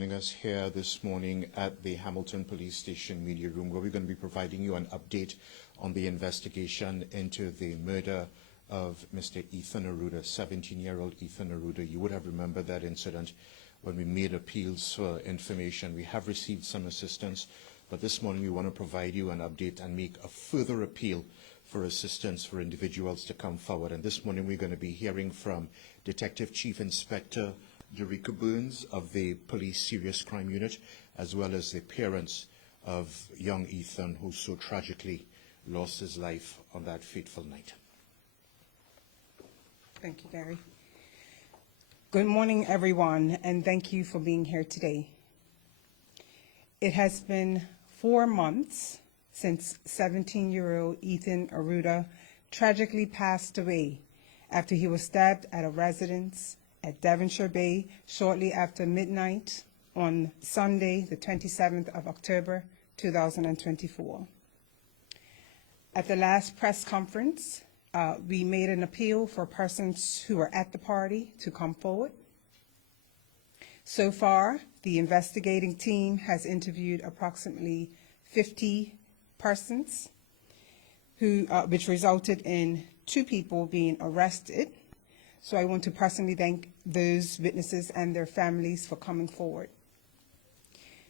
Joining us here this morning at the Hamilton Police Station Media Room, where we're going to be providing you an update on the investigation into the murder of Mr. Ethan Arruda, 17-year-old Ethan Arruda. You would have remembered that incident when we made appeals for information. We have received some assistance, but this morning we want to provide you an update and make a further appeal for assistance for individuals to come forward. And this morning we're going to be hearing from Detective Chief Inspector Jerica Burns of the Police Serious Crime Unit, as well as the parents of young Ethan, who so tragically lost his life on that fateful night. Thank you, Gary. Good morning, everyone, and thank you for being here today. It has been 4 months since 17-year-old Ethan Arruda tragically passed away after he was stabbed at a residence at Devonshire Bay shortly after midnight on Sunday, the 27th of October, 2024. At the last press conference, we made an appeal for persons who were at the party to come forward. So far, the investigating team has interviewed approximately 50 persons, which resulted in 2 people being arrested. So I want to personally thank those witnesses and their families for coming forward.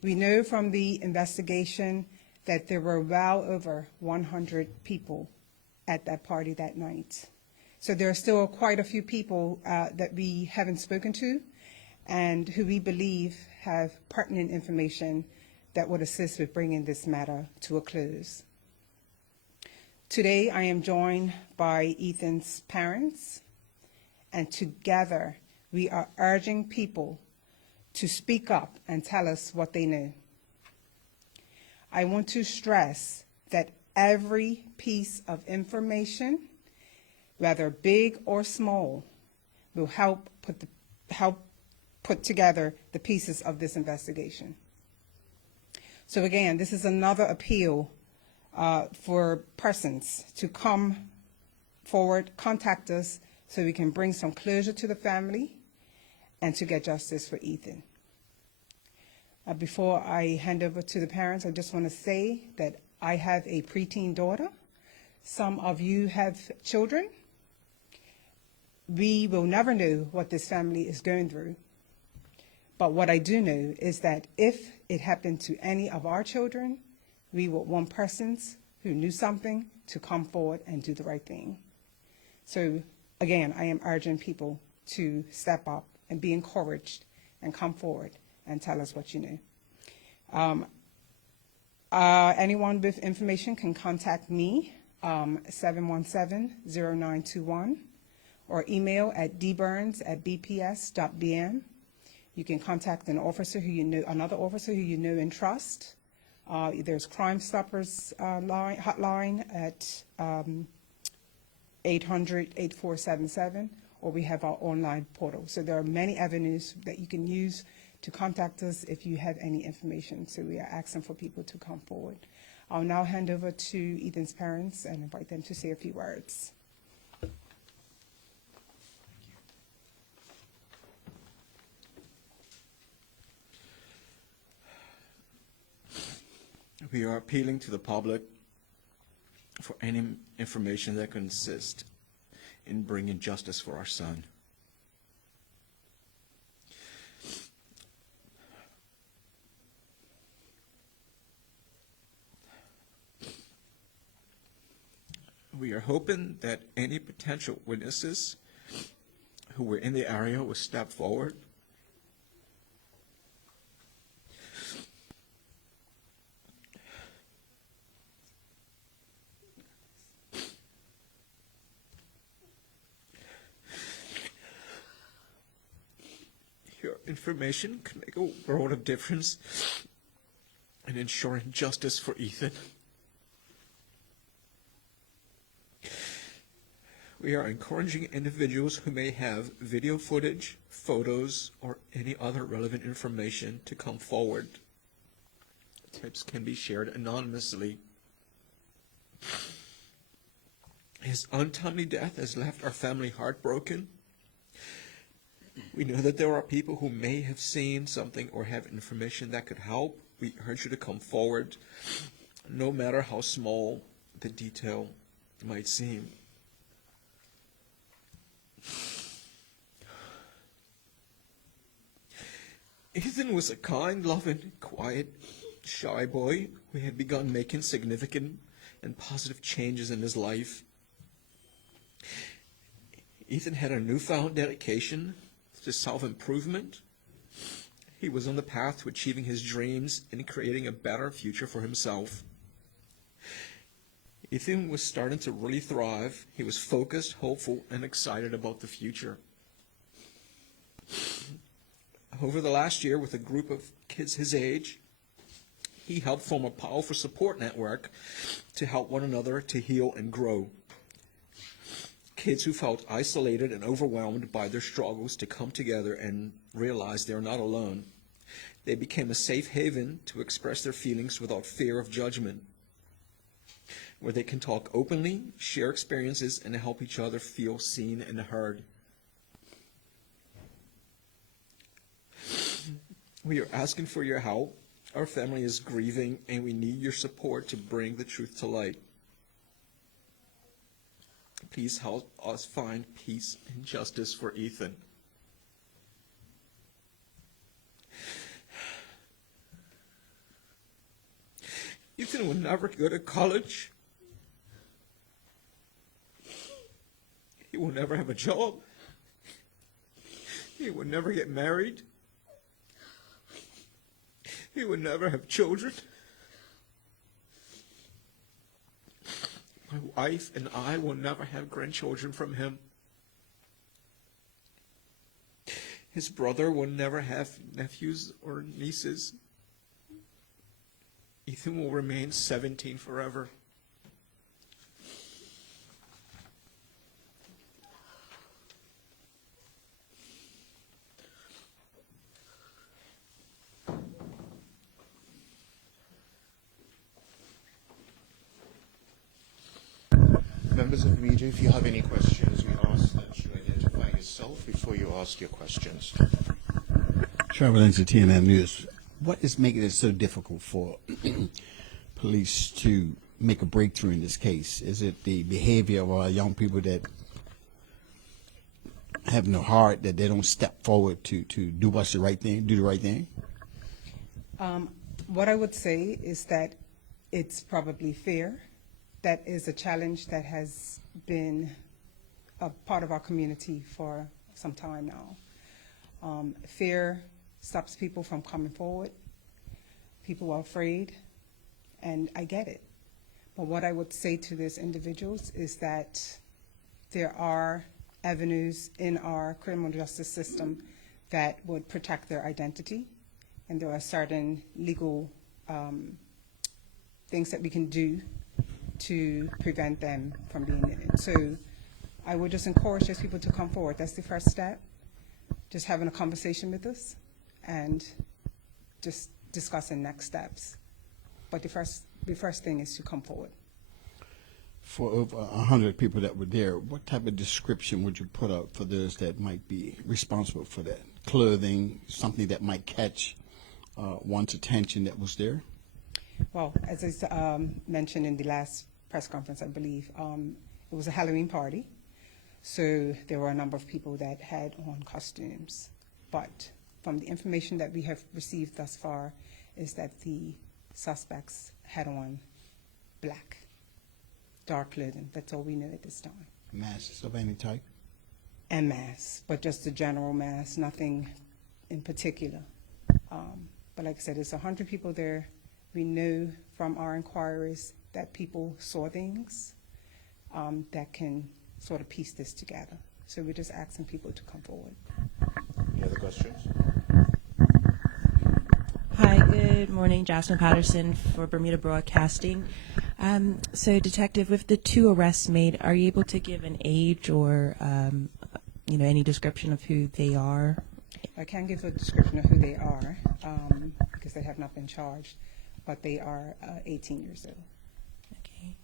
We know from the investigation that there were well over 100 people at that party that night. So there are still quite a few people that we haven't spoken to and who we believe have pertinent information that would assist with bringing this matter to a close. Today I am joined by Ethan's parents, and together we are urging people to speak up and tell us what they know. I want to stress that every piece of information, whether big or small, will help put together the pieces of this investigation. So again, this is another appeal for persons to come forward, contact us, so we can bring some closure to the family and to get justice for Ethan. Before I hand over to the parents, I just want to say that I have a preteen daughter. Some of you have children. We will never know what this family is going through. But what I do know is that if it happened to any of our children, we would want persons who knew something to come forward and do the right thing. So again, I am urging people to step up and be encouraged and come forward and tell us what you know. Anyone with information can contact me, 717-0921, or email at dburns@bps.bm. You can contact an officer who you know, another officer who you know and trust. There's Crime Stoppers hotline at 800-8477, or we have our online portal. So there are many avenues that you can use to contact us if you have any information. So we are asking for people to come forward. I'll now hand over to Ethan's parents and invite them to say a few words. We are appealing to the public for any information that can assist in bringing justice for our son. We are hoping that any potential witnesses who were in the area will step forward. Your information can make a world of difference in ensuring justice for Ethan. We are encouraging individuals who may have video footage, photos, or any other relevant information to come forward. Tips can be shared anonymously. His untimely death has left our family heartbroken We know that there are people who may have seen something or have information that could help. We urge you to come forward, no matter how small the detail might seem. Ethan was a kind, loving, quiet, shy boy who had begun making significant and positive changes in his life. Ethan had a newfound dedication to self-improvement. He was on the path to achieving his dreams and creating a better future for himself. Ethan was starting to really thrive. He was focused, hopeful, and excited about the future. Over the last year, with a group of kids his age, he helped form a powerful support network to help one another to heal and grow. Kids who felt isolated and overwhelmed by their struggles to come together and realize they're not alone. They became a safe haven to express their feelings without fear of judgment, where they can talk openly, share experiences, and help each other feel seen and heard. We are asking for your help. Our family is grieving, and we need your support to bring the truth to light. Please help us find peace and justice for Ethan. Ethan will never go to college. He will never have a job. He will never get married. He will never have children. My wife and I will never have grandchildren from him. His brother will never have nephews or nieces. Ethan will remain 17 forever. Members of the media, if you have any questions, we ask that you identify yourself before you ask your questions. Traveling to TNN News. What is making it so difficult for police to make a breakthrough in this case? Is it the behavior of our young people that have no heart, that they don't step forward to do what's the right thing, do the right thing? What I would say is that it's probably fear. That is a challenge that has been a part of our community for some time now. Fear stops people from coming forward. People are afraid, and I get it. But what I would say to these individuals is that there are avenues in our criminal justice system that would protect their identity, and there are certain legal things that we can do to prevent them from being in it. So I would just encourage those people to come forward. That's the first step, just having a conversation with us and just discussing next steps. But the first thing is to come forward. For over 100 people that were there, what type of description would you put up for those that might be responsible for that? Clothing, something that might catch one's attention that was there? Well, as I mentioned in the last press conference, I believe, it was a Halloween party. So there were a number of people that had on costumes. But from the information that we have received thus far is that the suspects had on black, dark clothing. That's all we know at this time. Masks of any type? And masks, but just a general mask, nothing in particular. But like I said, there's 100 people there. We know from our inquiries that people saw things that can sort of piece this together. So we're just asking people to come forward. Any other questions? Hi, good morning. Jasmine Patterson for Bermuda Broadcasting. So, Detective, with the 2 arrests made, are you able to give an age or, any description of who they are? I can give a description of who they are because they have not been charged, but they are 18 years old. Okay.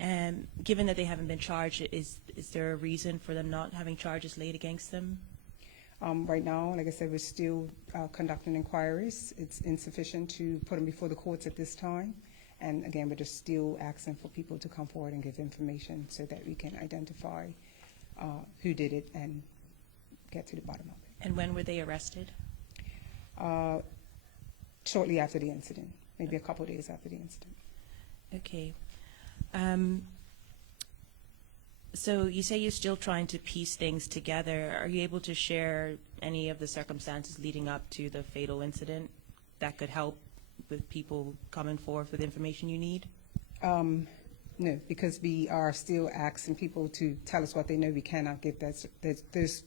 Given that they haven't been charged, is there a reason for them not having charges laid against them? Right now, like I said, we're still conducting inquiries. It's insufficient to put them before the courts at this time. And again, we're just still asking for people to come forward and give information so that we can identify who did it and get to the bottom of it. And when were they arrested? Shortly after the incident, maybe a couple of days after the incident. Okay. So you say you're still trying to piece things together. Are you able to share any of the circumstances leading up to the fatal incident that could help with people coming forth with information you need? No, because we are still asking people to tell us what they know. We cannot give those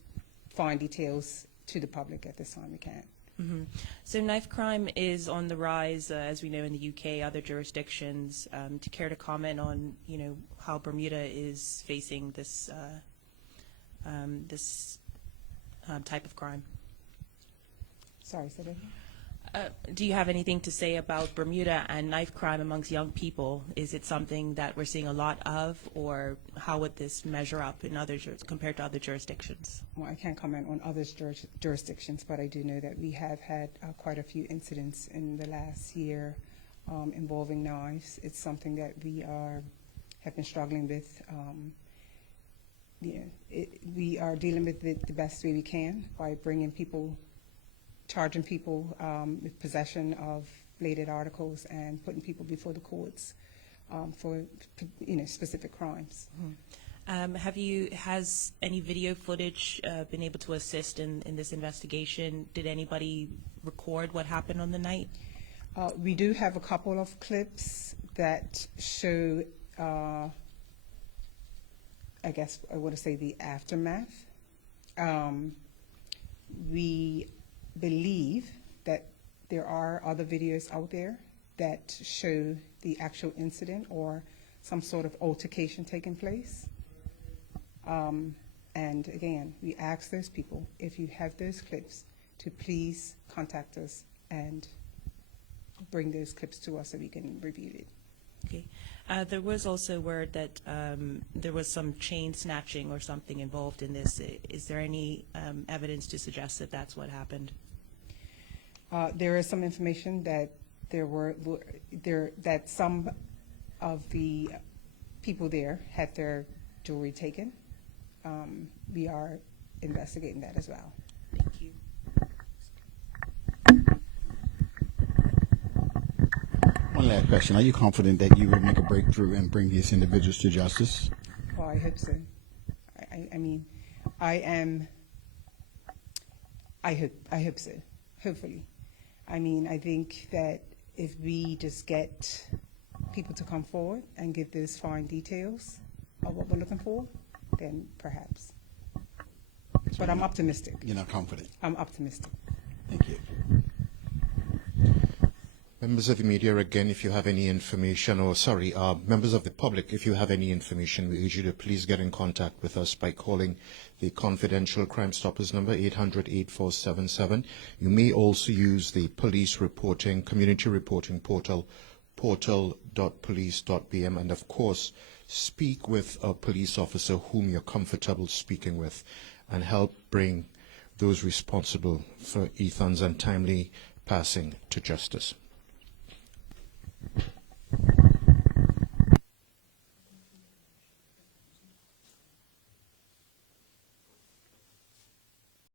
fine details to the public at this time. We can't. Mm-hmm. So knife crime is on the rise, as we know, in the UK, other jurisdictions. Do you care to comment on, how Bermuda is facing this type of crime? Sorry, say that again? Do you have anything to say about Bermuda and knife crime amongst young people? Is it something that we're seeing a lot of, or how would this measure up in compared to other jurisdictions? Well, I can't comment on other jurisdictions, but I do know that we have had quite a few incidents in the last year involving knives. It's something that we have been struggling with. We are dealing with it the best way we can by charging people with possession of bladed articles and putting people before the courts for specific crimes. Mm-hmm. Has any video footage been able to assist in this investigation? Did anybody record what happened on the night? We do have a couple of clips that show, I guess I want to say, the aftermath. We believe that there are other videos out there that show the actual incident or some sort of altercation taking place. And again, we ask those people, if you have those clips, to please contact us and bring those clips to us so we can review it. Okay. There was also word that there was some chain snatching or something involved in this. Is there any evidence to suggest that that's what happened? There is some information that that some of the people there had their jewelry taken. We are investigating that as well. Thank you. One last question. Are you confident that you will make a breakthrough and bring these individuals to justice? Well, I hope so. I mean, I hope so, hopefully. I mean, I think that if we just get people to come forward and give those fine details of what we're looking for, then perhaps. But I'm optimistic. You're not confident. I'm optimistic. Thank you. Members of the media, again, if you have any information, members of the public, if you have any information, we urge you to please get in contact with us by calling the confidential Crime Stoppers number, 800-8477. You may also use the police reporting, community reporting portal, portal.police.bm, and of course, speak with a police officer whom you're comfortable speaking with, and help bring those responsible for Ethan's untimely passing to justice.